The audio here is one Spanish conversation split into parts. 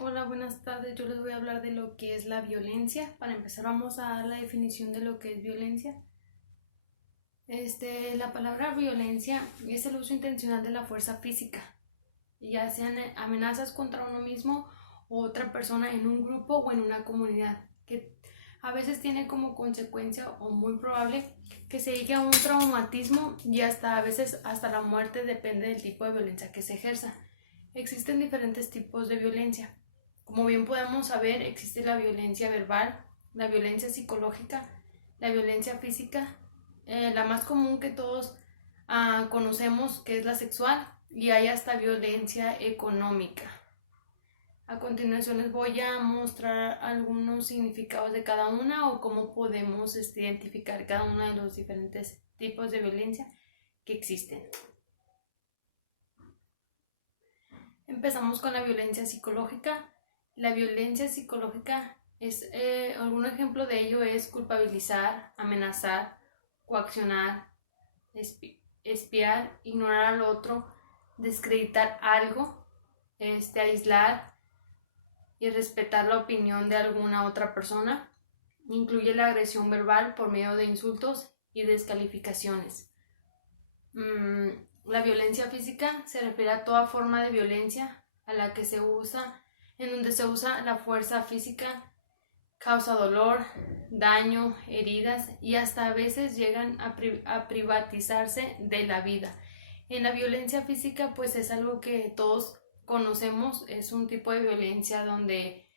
Hola, buenas tardes. Yo les voy a hablar de lo que es la violencia. Para empezar, vamos a dar la definición de lo que es violencia. La palabra violencia es el uso intencional de la fuerza física, ya sean amenazas contra uno mismo o otra persona en un grupo o en una comunidad, que a veces tiene como consecuencia o muy probable que se llegue a un traumatismo y hasta a veces hasta la muerte, depende del tipo de violencia que se ejerza. Existen diferentes tipos de violencia. Como bien podemos saber, existe la violencia verbal, la violencia psicológica, la violencia física, la más común que todos conocemos, que es la sexual, y hay hasta violencia económica. A continuación les voy a mostrar algunos significados de cada una o cómo podemos identificar cada uno de los diferentes tipos de violencia que existen. Empezamos con la violencia psicológica. La violencia psicológica es, algún ejemplo de ello es culpabilizar, amenazar, coaccionar, espiar, ignorar al otro, descreditar algo, aislar y respetar la opinión de alguna otra persona. Incluye la agresión verbal por medio de insultos y descalificaciones. La violencia física se refiere a toda forma de violencia a la que se usa, en donde se usa la fuerza física, causa dolor, daño, heridas y hasta a veces llegan a privatizarse de la vida. En la violencia física pues es algo que todos conocemos, es un tipo de violencia donde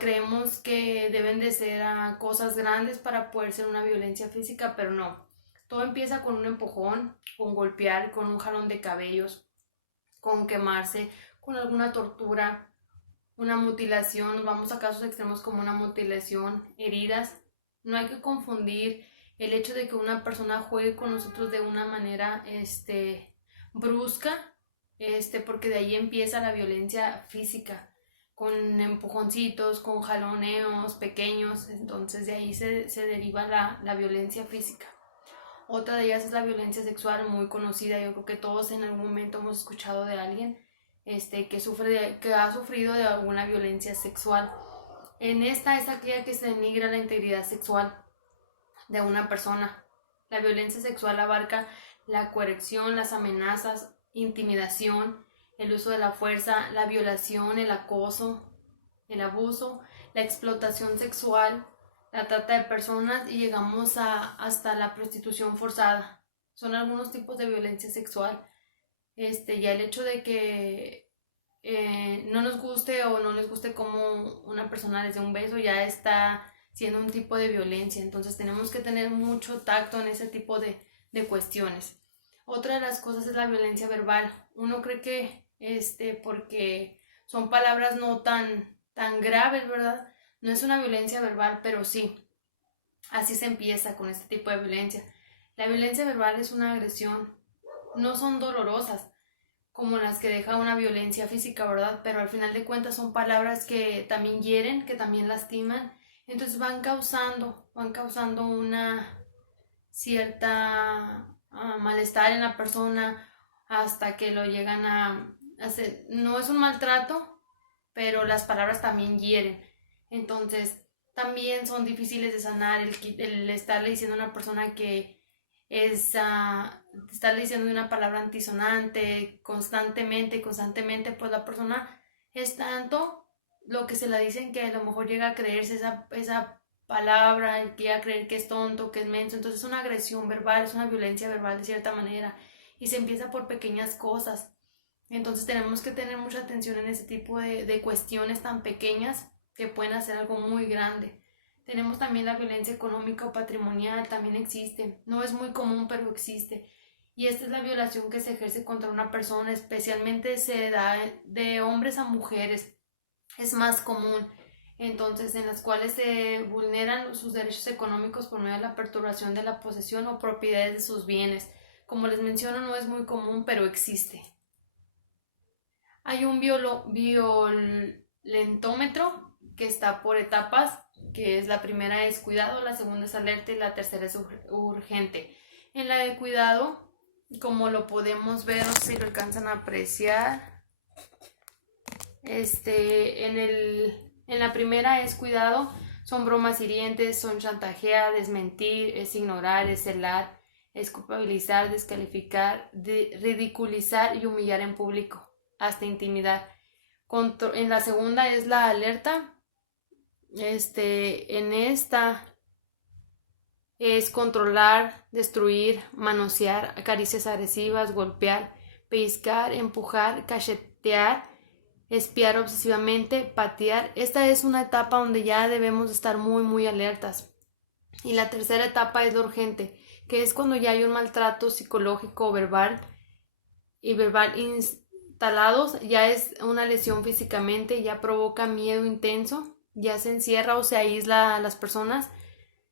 creemos que deben de ser cosas grandes para poder ser una violencia física, pero no. Todo empieza con un empujón, con golpear, con un jalón de cabellos, con quemarse, con alguna tortura, una mutilación. Nos vamos a casos extremos como una mutilación, heridas. No hay que confundir el hecho de que una persona juegue con nosotros de una manera brusca, porque de ahí empieza la violencia física, con empujoncitos, con jaloneos pequeños. Entonces de ahí se deriva la violencia física. Otra de ellas es la violencia sexual, muy conocida. Yo creo que todos en algún momento hemos escuchado de alguien que ha sufrido de alguna violencia sexual. En esta es aquella que se denigra la integridad sexual de una persona. La violencia sexual abarca la coerción, las amenazas, intimidación, el uso de la fuerza, la violación, el acoso, el abuso, la explotación sexual, la trata de personas y llegamos hasta la prostitución forzada. Son algunos tipos de violencia sexual. Ya el hecho de que no nos guste o no les guste cómo una persona les dé un beso ya está siendo un tipo de violencia. Entonces tenemos que tener mucho tacto en ese tipo de cuestiones. Otra de las cosas es la violencia verbal. Uno cree que porque son palabras no tan graves, ¿verdad? No es una violencia verbal, pero sí. Así se empieza con este tipo de violencia. La violencia verbal es una agresión. No son dolorosas como las que deja una violencia física, ¿verdad? Pero al final de cuentas son palabras que también hieren, que también lastiman. Entonces van causando una cierta malestar en la persona hasta que lo llegan a hacer. No es un maltrato, pero las palabras también hieren. Entonces también son difíciles de sanar el estarle diciendo a una persona que es estarle diciendo una palabra antisonante constantemente, pues la persona es tanto lo que se la dicen que a lo mejor llega a creerse esa palabra, el que llega a creer que es tonto, que es menso. Entonces es una agresión verbal, es una violencia verbal de cierta manera y se empieza por pequeñas cosas. Entonces tenemos que tener mucha atención en ese tipo de cuestiones tan pequeñas que pueden hacer algo muy grande. Tenemos también la violencia económica o patrimonial, también existe. No es muy común, pero existe. Y esta es la violación que se ejerce contra una persona, especialmente se da de hombres a mujeres. Es más común. Entonces, en las cuales se vulneran sus derechos económicos por medio de la perturbación de la posesión o propiedades de sus bienes. Como les menciono, no es muy común, pero existe. Hay un violentómetro que está por etapas, que es la primera es cuidado, la segunda es alerta y la tercera es urgente. En la de cuidado, como lo podemos ver, no sé si lo alcanzan a apreciar, En la primera es cuidado, son bromas hirientes, son chantajear, desmentir, es ignorar, es celar, es culpabilizar, descalificar, ridiculizar y humillar en público, hasta intimidar. En la segunda es la alerta. En esta es controlar, destruir, manosear, caricias agresivas, golpear, pellizcar, empujar, cachetear, espiar obsesivamente, patear. Esta es una etapa donde ya debemos estar muy muy alertas. Y la tercera etapa es la urgente, que es cuando ya hay un maltrato psicológico o verbal instalados, ya es una lesión físicamente, ya provoca miedo intenso, ya se encierra o se aísla a las personas,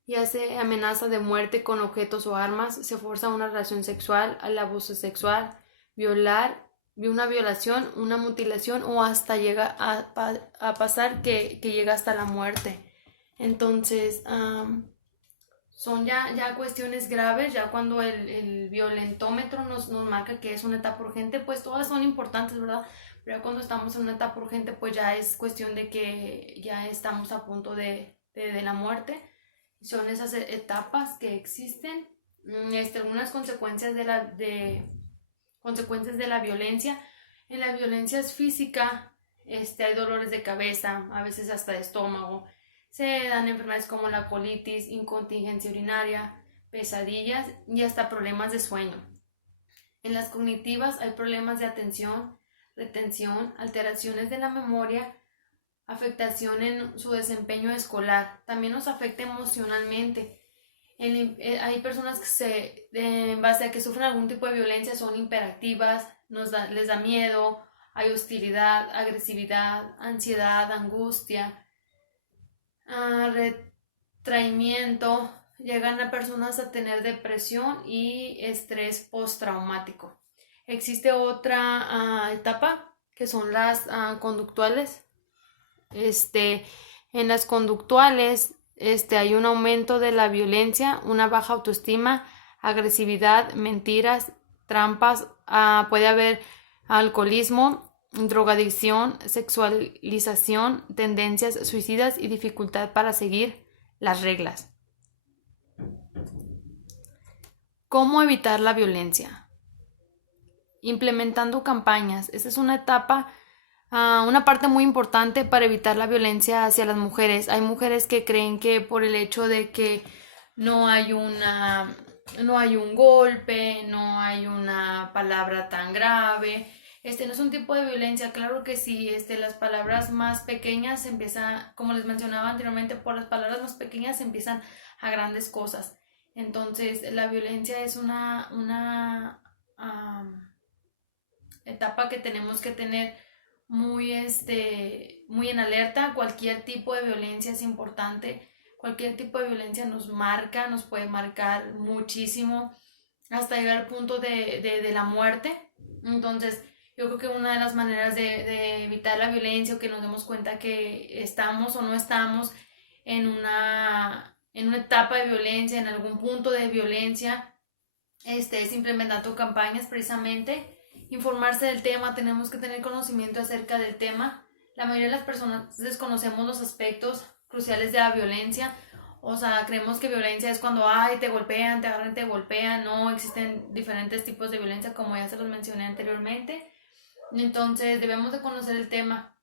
ya se amenaza de muerte con objetos o armas, se forza una relación sexual, al abuso sexual, una violación, una mutilación o hasta llega a pasar que llega hasta la muerte. Entonces, son ya cuestiones graves, ya cuando el violentómetro nos marca que es una etapa urgente, pues todas son importantes, ¿verdad? Pero ya cuando estamos en una etapa urgente, pues ya es cuestión de que ya estamos a punto de la muerte. Son esas etapas que existen. Algunas consecuencias consecuencias de la violencia. En la violencia es física, hay dolores de cabeza, a veces hasta de estómago. Se dan enfermedades como la colitis, incontinencia urinaria, pesadillas y hasta problemas de sueño. En las cognitivas hay problemas de atención, retención, alteraciones de la memoria, afectación en su desempeño escolar. También nos afecta emocionalmente. Hay personas que en base a que sufren algún tipo de violencia son hiperactivas, les da miedo, hay hostilidad, agresividad, ansiedad, angustia, retraimiento, llegan a personas a tener depresión y estrés postraumático. Existe otra etapa que son las conductuales. En las conductuales hay un aumento de la violencia, una baja autoestima, agresividad, mentiras, trampas, puede haber alcoholismo, drogadicción, sexualización, tendencias suicidas y dificultad para seguir las reglas. ¿Cómo evitar la violencia? Implementando campañas. Esta es una etapa, una parte muy importante para evitar la violencia hacia las mujeres. Hay mujeres que creen que por el hecho de que no hay un golpe, no hay una palabra tan grave, no es un tipo de violencia. Claro que sí, las palabras más pequeñas empiezan, como les mencionaba anteriormente, por las palabras más pequeñas empiezan a grandes cosas. Entonces, la violencia es una etapa que tenemos que tener muy en alerta. Cualquier tipo de violencia es importante. Cualquier tipo de violencia nos puede marcar muchísimo, hasta llegar al punto de la muerte. Entonces, yo creo que una de las maneras de evitar la violencia, o que nos demos cuenta que estamos o no estamos en una etapa de violencia, en algún punto de violencia, es implementando campañas precisamente, informarse del tema. Tenemos que tener conocimiento acerca del tema. La mayoría de las personas desconocemos los aspectos cruciales de la violencia. O sea, creemos que violencia es cuando te golpean, te agarran, te golpean. No, existen diferentes tipos de violencia, como ya se los mencioné anteriormente. Entonces debemos de conocer el tema,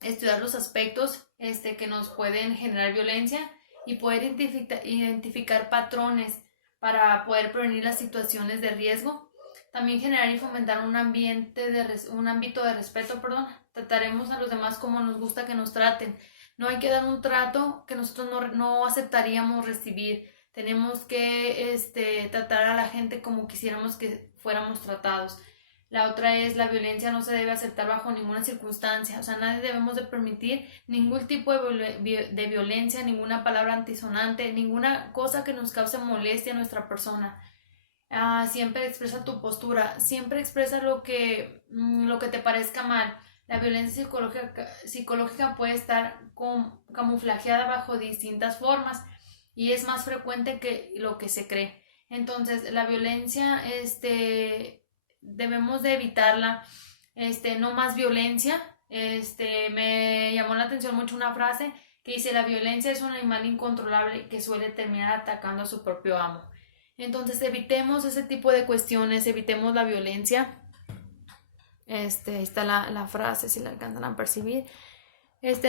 estudiar los aspectos que nos pueden generar violencia y poder identificar patrones para poder prevenir las situaciones de riesgo. También generar y fomentar un ámbito de respeto. Trataremos a los demás como nos gusta que nos traten. No hay que dar un trato que nosotros no aceptaríamos recibir. Tenemos que tratar a la gente como quisiéramos que fuéramos tratados. La otra es: la violencia no se debe aceptar bajo ninguna circunstancia. O sea, nadie debemos de permitir ningún tipo de violencia, ninguna palabra antisonante, ninguna cosa que nos cause molestia a nuestra persona. Siempre expresa tu postura, siempre expresa lo que te parezca mal. La violencia psicológica puede estar camuflajeada bajo distintas formas y es más frecuente que lo que se cree. Entonces, la violencia debemos de evitarla. No más violencia. Me llamó la atención mucho una frase que dice: la violencia es un animal incontrolable que suele terminar atacando a su propio amo. Entonces evitemos ese tipo de cuestiones, evitemos la violencia. Está la frase, si la alcanzan a percibir.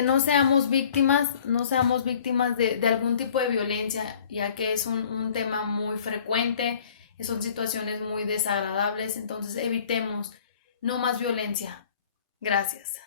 No seamos víctimas, no seamos víctimas de algún tipo de violencia, ya que es un tema muy frecuente, son situaciones muy desagradables, entonces evitemos, no más violencia. Gracias.